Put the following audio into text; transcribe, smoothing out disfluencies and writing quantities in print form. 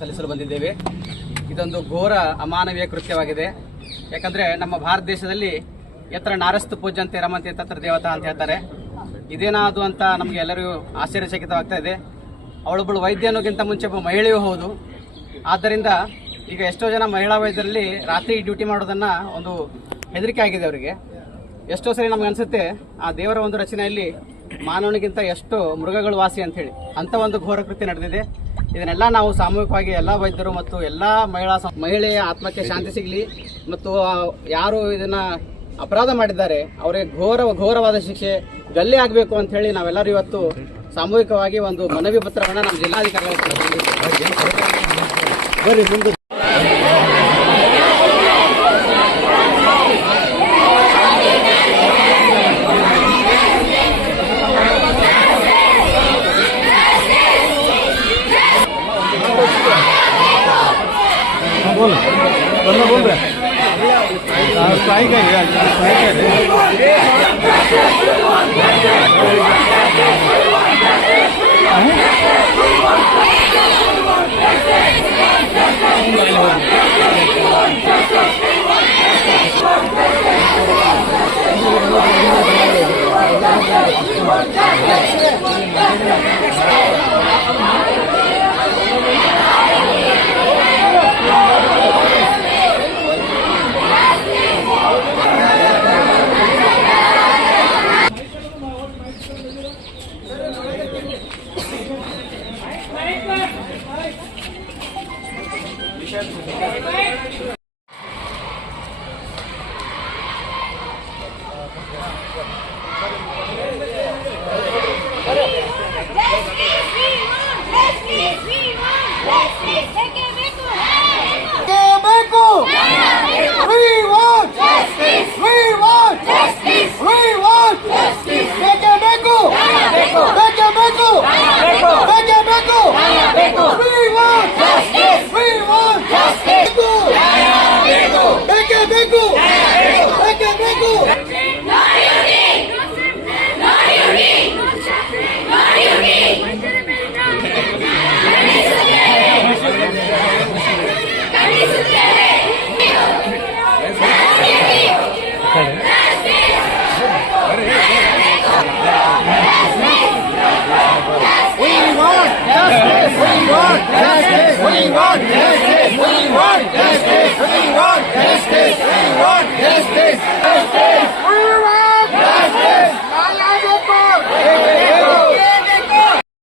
ಸಲ್ಲಿಸಲು ಬಂದಿದ್ದೇವೆ. ಇದೊಂದು ಘೋರ ಅಮಾನವೀಯ ಕೃತ್ಯವಾಗಿದೆ. ಯಾಕಂದ್ರೆ ನಮ್ಮ ಭಾರತ ದೇಶದಲ್ಲಿ ಯತ್ರ ನಾರಸ್ತು ಪೂಜ್ಯಂತೆ ರಮಂತೆ ತತ್ರ ದೇವತಾ ಅಂತ ಹೇಳ್ತಾರೆ. ಇದೇನಾದು ಅಂತ ನಮಗೆ ಎಲ್ಲರಿಗೂ ಆಶ್ಚರ್ಯಚಕಿತವಾಗ್ತಾ ಇದೆ. ಅವಳೊಬ್ಬಳು ವೈದ್ಯ ಅನ್ನೋಕ್ಕಿಂತ ಮುಂಚೆ ಒಬ್ಬ ಮಹಿಳೆಯೂ ಹೌದು. ಆದ್ದರಿಂದ ಈಗ ಎಷ್ಟೋ ಜನ ಮಹಿಳಾ ವೈದ್ಯರಲ್ಲಿ ರಾತ್ರಿ ಡ್ಯೂಟಿ ಮಾಡೋದನ್ನ ಒಂದು ಹೆದರಿಕೆ ಆಗಿದೆ ಅವರಿಗೆ. ಎಷ್ಟೋ ಸರಿ ನಮ್ಗೆ ಅನ್ಸುತ್ತೆ ಆ ದೇವರ ಒಂದು ರಚನೆಯಲ್ಲಿ ಮಾನವನಿಗಿಂತ ಎಷ್ಟು ಮೃಗಗಳು ವಾಸಿ ಅಂತ ಹೇಳಿ ಅಂತ ಒಂದು ಘೋರ ಕೃತ್ಯ ನಡೆದಿದೆ. ಇದನ್ನೆಲ್ಲ ನಾವು ಸಾಮೂಹಿಕವಾಗಿ ಎಲ್ಲ ವೈದ್ಯರು ಮತ್ತು ಎಲ್ಲ ಮಹಿಳೆಯ ಆತ್ಮಕ್ಕೆ ಶಾಂತಿ ಸಿಗಲಿ ಮತ್ತು ಯಾರು ಇದನ್ನ ಅಪರಾಧ ಮಾಡಿದ್ದಾರೆ ಅವರಿಗೆ ಘೋರವಾದ ಶಿಕ್ಷೆ ಗಲ್ಲಿ ಆಗಬೇಕು ಅಂತ ಹೇಳಿ ನಾವೆಲ್ಲರೂ ಇವತ್ತು ಸಾಮೂಹಿಕವಾಗಿ ಒಂದು ಮನವಿ ಪತ್ರವನ್ನು ನಮ್ಮ ಜಿಲ್ಲಾಧಿಕಾರಿಗಳು ಬರ್ರಿ ಮುಂದೆ बोल रहे स्ट्राइक है ಬೇಕು